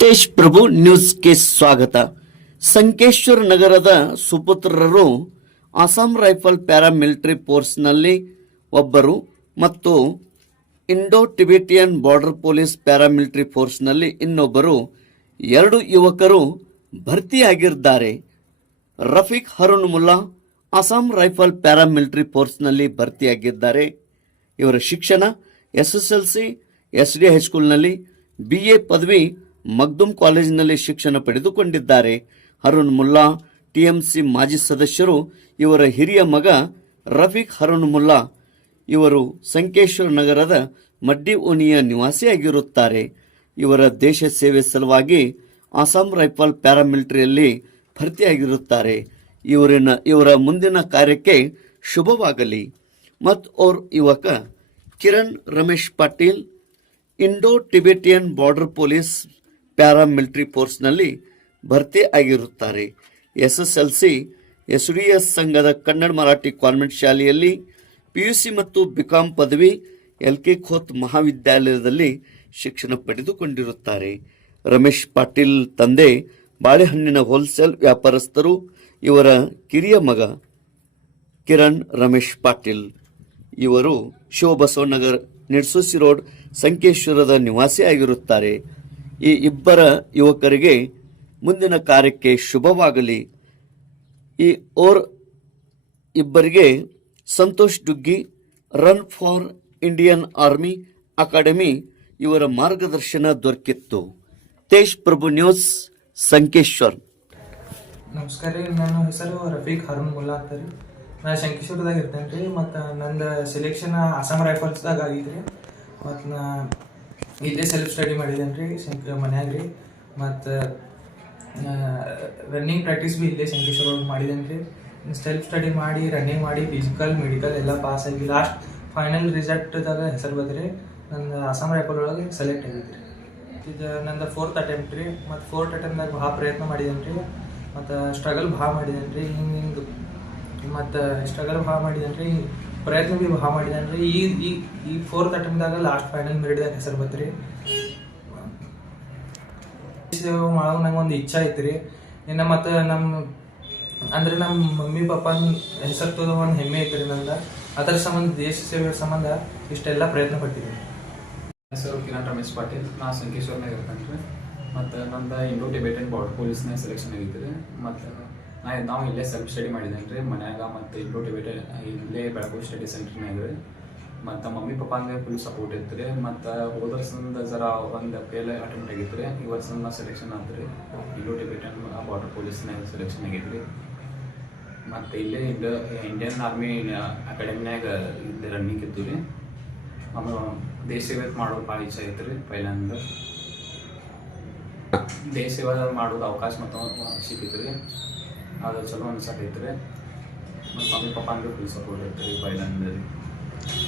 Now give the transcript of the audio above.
ತೇಜ್ ಪ್ರಭು ನ್ಯೂಸ್ಗೆ ಸ್ವಾಗತ. ಸಂಕೇಶ್ವರ ನಗರದ ಸುಪುತ್ರರು ಅಸ್ಸಾಂ ರೈಫಲ್ ಪ್ಯಾರಾಮಿಲಿಟರಿ ಫೋರ್ಸ್ನಲ್ಲಿ ಒಬ್ಬರು ಮತ್ತು Indo Tibetan border police paramilitary ಫೋರ್ಸ್ನಲ್ಲಿ ಇನ್ನೊಬ್ಬರು 2 ಯುವಕರು ಭರ್ತಿಯಾಗಿದ್ದಾರೆ. ರಫೀಕ್ ಹರುನ್ ಮುಲ್ಲಾ ಅಸ್ಸಾಂ ರೈಫಲ್ ಪ್ಯಾರಾಮಿಲಿಟರಿ ಫೋರ್ಸ್ನಲ್ಲಿ ಭರ್ತಿಯಾಗಿದ್ದಾರೆ. ಇವರ ಶಿಕ್ಷಣ SSLC SD ಹೈಸ್ಕೂಲ್ನಲ್ಲಿ, BA ಪದವಿ ಮಗ್ದುಮ್ ಕಾಲೇಜಿನಲ್ಲಿ ಶಿಕ್ಷಣ ಪಡೆದುಕೊಂಡಿದ್ದಾರೆ. ಹರುನ್ ಮುಲ್ಲಾ TMC ಮಾಜಿ ಸದಸ್ಯರು. ಇವರ ಹಿರಿಯ ಮಗ ರಫೀಕ್ ಹರುನ್ ಮುಲ್ಲಾ ಇವರು ಸಂಕೇಶ್ವರ ನಗರದ ಮಡ್ಡಿ ಓಣಿಯ ನಿವಾಸಿಯಾಗಿರುತ್ತಾರೆ. ಇವರ ದೇಶ ಸೇವೆ ಸಲುವಾಗಿ ಅಸ್ಸಾಂ ರೈಫಲ್ ಪ್ಯಾರಾಮಿಲಿಟರಿಯಲ್ಲಿ ಭರ್ತಿಯಾಗಿರುತ್ತಾರೆ. ಇವರ ಮುಂದಿನ ಕಾರ್ಯಕ್ಕೆ ಶುಭವಾಗಲಿ. ಮತ್ತು ಅವ್ರ ಯುವಕ Kiran Ramesh Patil Indo Tibetan border police paramilitary ಫೋರ್ಸ್ನಲ್ಲಿ ಭರ್ತಿ ಆಗಿರುತ್ತಾರೆ. SSLC SDS ಸಂಘದ ಕನ್ನಡ ಮರಾಠಿ ಕಾನ್ವೆಂಟ್ ಶಾಲೆಯಲ್ಲಿ, PUC ಮತ್ತು BCom ಪದವಿ LK ಖೋತ್ ಮಹಾವಿದ್ಯಾಲಯದಲ್ಲಿ ಶಿಕ್ಷಣ ಪಡೆದುಕೊಂಡಿರುತ್ತಾರೆ. ರಮೇಶ್ ಪಾಟೀಲ್ ತಂದೆ ಬಾಳೆಹಣ್ಣಿನ ಹೋಲ್ಸೇಲ್ ವ್ಯಾಪಾರಸ್ಥರು. ಇವರ ಕಿರಿಯ ಮಗ ಕಿರಣ್ ರಮೇಶ್ ಪಾಟೀಲ್ ಇವರು ಶಿವಬಸವನಗರ ನಿಡ್ಸೋಸಿ ರೋಡ್ ಸಂಕೇಶ್ವರದ ನಿವಾಸಿಯಾಗಿರುತ್ತಾರೆ. ಈ ಇಬ್ಬರ ಯುವಕರಿಗೆ ಮುಂದಿನ ಕಾರ್ಯಕ್ಕೆ ಶುಭವಾಗಲಿ. ಈ ಇಬ್ಬರಿಗೆ Santosh Duggi run for Indian army academy ಇವರ ಮಾರ್ಗದರ್ಶನ ದೊರಕಿತ್ತು. ತೇಜ್ ಪ್ರಭು ನ್ಯೂಸ್ ಸಂಕೇಶ್ವರ್. ನಮಸ್ಕಾರ ರೀ, ನನ್ನ ಹೆಸರು ರಫೀಕ್ ಹರುನ್ ಮುಲ್ಲಾ ಅಂತ ರೀ. ನಾನು ಸಂಕೇಶ್ವರದಾಗ ಇರ್ತೇನೆ ರೀ. ಮತ್ತು ನಂದು ಸೆಲೆಕ್ಷನ್ ಅಸ್ಸಾಂ ರೈಫಲ್ಸ್ದಾಗ ಆಗಿದ್ರಿ. ಮತ್ತು ನಾ ಇಲ್ಲೇ ಸೆಲ್ಫ್ ಸ್ಟಡಿ ಮಾಡಿದ್ದೇನೆ ರೀ ಮನ್ಯಾಗ ರೀ. ಮತ್ತು ರನ್ನಿಂಗ್ ಪ್ರಾಕ್ಟೀಸ್ ಭೀ ಇಲ್ಲೇ ಸಂಕೇಶ್ವರ ಮಾಡಿದ್ದೇನೆ ರೀ. ಸೆಲ್ಫ್ ಸ್ಟಡಿ ಮಾಡಿ ರನ್ನಿಂಗ್ ಮಾಡಿ ಫಿಸಿಕಲ್ ಮೆಡಿಕಲ್ ಎಲ್ಲ ಪಾಸ್ ಆಗಿ ಲಾಸ್ಟ್ ಫೈನಲ್ ರಿಸಲ್ಟ್ದಾಗ ಹೆಸರು ಬಂದ್ರಿ. ನನ್ನ ಅಸ್ಸಾಂ ರೈಫಲ್ ಒಳಗೆ ಸೆಲೆಕ್ಟ್ ಆಗಿದ್ರಿ. ಇದು ನಂದು 4th ಅಟೆಂಪ್ಟ್ ರೀ. ಮತ್ತು 4th ಅಟೆಂಪ್ಟ್ದಾಗ ಭಾಳ ಪ್ರಯತ್ನ ಮಾಡಿದ್ದೇನೆ ರೀ. ಮತ್ತು ಸ್ಟ್ರಗಲ್ ಭಾಳ ಮಾಡಿದ್ದೇನೆ ರೀ. ಹಿಂಗೆ ಮತ್ತು ಸ್ಟ್ರಗಲ್ ಭಾಳ ಮಾಡಿದ್ದೇನೆ ರೀ. ಪ್ರಯತ್ನ ಭೀ ಭಾಳ ಮಾಡಿದ್ದೇನೆ ರೀ. ಈ 4th ಅಟೆಂಪ್ಟ್ದಾಗ ಲಾಸ್ಟ್ ಫೈನಲ್ ಮೆರಿಟ್ದಾಗ ಹೆಸರು ಬಂತು ರೀ. ಸೇವೆ ಮಾಡೋದು ನಂಗೆ ಒಂದು ಇಚ್ಛೆ ಐತೆ ರೀ. ಇನ್ನು ಮತ್ತು ನಮ್ಮ ಮಮ್ಮಿ ಪಪ್ಪನ ಹೆಸರು ತೋದ ಒಂದು ಹೆಮ್ಮೆ ಐತೆ ರೀ ನಂದು. ಅದರ ಸಂಬಂಧ ದೇಶ ಸೇವೆ ಸಂಬಂಧ ಇಷ್ಟೆಲ್ಲ ಪ್ರಯತ್ನ ಪಡ್ತೀನಿ. ಹೆಸರು ಕಿರಣ್ ರಮೇಶ್ ಪಾಟೀಲ್. ನಾ ಸಂಕೇಶ್ವರ್ನಾಗ ಇರ್ತೇನೆ ರೀ. ಮತ್ತು ನಂದು ಇಂಡೋ ಟಿಬೆಟಿಯನ್ ಬಾರ್ಡರ್ ಪೊಲೀಸ್ನಾಗ ಸೆಲೆಕ್ಷನ್ ಆಗಿತ್ತು ರೀ. ಮತ್ತು ನಾವು ಇಲ್ಲೇ ಸೆಲ್ಫ್ ಸ್ಟಡಿ ಮಾಡಿದ್ದೇನೆ ರೀ ಮನ್ಯಾಗ. ಮತ್ತು ಇಂಡೋ ಟಿಬೆಟಿಯನ್ ಇಲ್ಲೇ ಬೆಳಗಾವಿ ಸ್ಟಡಿ ಸೆಂಟ್ರ್ನಾಗ ರೀ. ಮತ್ತು ಮಮ್ಮಿ ಪಪ್ಪಾಂಗೆ ಫುಲ್ ಸಪೋರ್ಟ್ ಇತ್ತು ರೀ. ಮತ್ತು ಹೋದ ವರ್ಷದಿಂದ ಜರ ಒಂದು ಫೇಲ್ ಅಟೆಂಪ್ಟ್ ಆಗಿತ್ತು ರೀ. ಈ ವರ್ಷದಿಂದ ಸೆಲೆಕ್ಷನ್ ಆಯ್ತು ರೀ. ಇಂಡೋ ಟಿಬೆಟಿಯನ್ ಬಾರ್ಡರ್ ಪೊಲೀಸ್ನಾಗ ಸೆಲೆಕ್ಷನ್ ಆಗಿತ್ತು ರೀ. ಮತ್ತು ಇಲ್ಲೇ ಇಂಡಿಯನ್ ಆರ್ಮಿ ಅಕಾಡೆಮಿನಾಗ ಇಲ್ಲೇ ರನ್ನಿಂಗ್ ಇತ್ತು ರೀ. ಆಮೇಲೆ ದೇಶ ಸೇವೆ ಮಾಡೋದು ಭಾಳ ಇಚ್ಛೆ ಐತೆ ರೀ. ಪೈಲಿಂದ ದೇಶ ಸೇವೆ ಮಾಡೋದು ಅವಕಾಶ ಮತ್ತು ಸಿಕ್ಕಿತ್ತು ರೀ. ಅದು ಚಲೋ ಅನ್ಸಕೈತೆ ರೀ. ಮತ್ತು ಮಮ್ಮಿ ಪಪ್ಪಾಂಗೆ ಫುಲ್ ಸಪೋರ್ಟ್ ಐತೆ ರೀ ಪೈಲಿಂದ ರೀ.